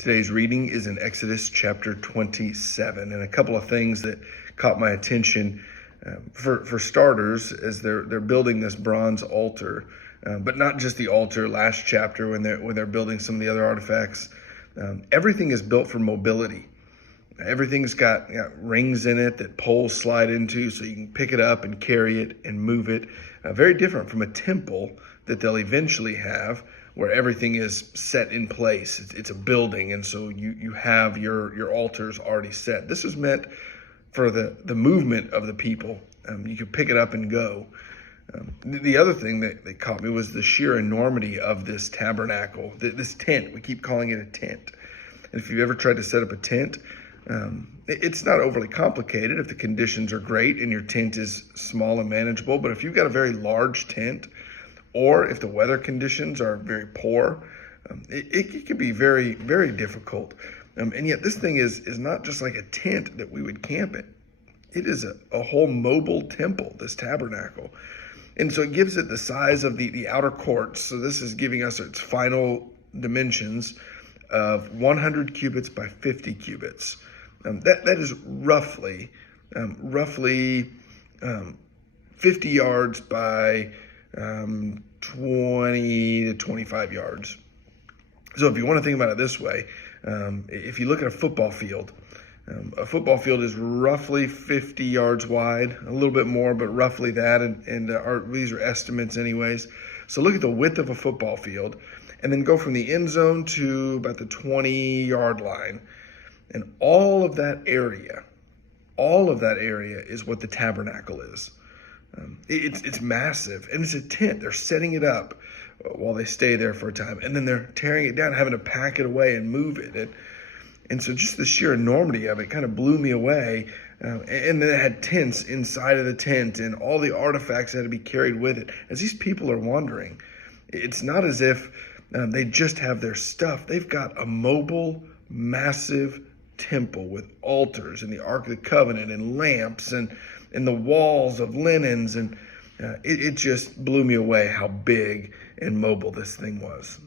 Today's reading is in Exodus chapter 27, and a couple of things that caught my attention. For starters, as they're building this bronze altar, but not just the altar. Last chapter, when they're building some of the other artifacts, everything is built for mobility. Everything's got rings in it that poles slide into, so you can pick it up and carry it and move it. Very different from a temple that they'll eventually have, where everything is set in place. It's a building, and so you have your altars already set. This was meant for the movement of the people. You could pick it up and go. The other thing that caught me was the sheer enormity of this tabernacle, this tent. We keep calling it a tent. And if you've ever tried to set up a tent, it's not overly complicated if the conditions are great and your tent is small and manageable. But if you've got a very large tent, or if the weather conditions are very poor, it can be very, very difficult. And yet this thing is not just like a tent that we would camp in. It is a whole mobile temple, this tabernacle. And so it gives it the size of the outer courts. So this is giving us its final dimensions of 100 cubits by 50 cubits. That is roughly 50 yards by 20 to 25 yards. So if you want to think about it this way, if you look at a football field is roughly 50 yards wide, a little bit more, but roughly that. And these are estimates anyways. So look at the width of a football field and then go from the end zone to about the 20-yard line. And all of that area is what the tabernacle is. It's massive, and it's a tent. They're setting it up while they stay there for a time, and then they're tearing it down, having to pack it away and move it. And so just the sheer enormity of it kind of blew me away. And then it had tents inside of the tent and all the artifacts that had to be carried with it. As these people are wandering, it's not as if they just have their stuff. They've got a mobile, massive temple with altars and the Ark of the Covenant and lamps and the walls of linens. And it just blew me away how big and mobile this thing was.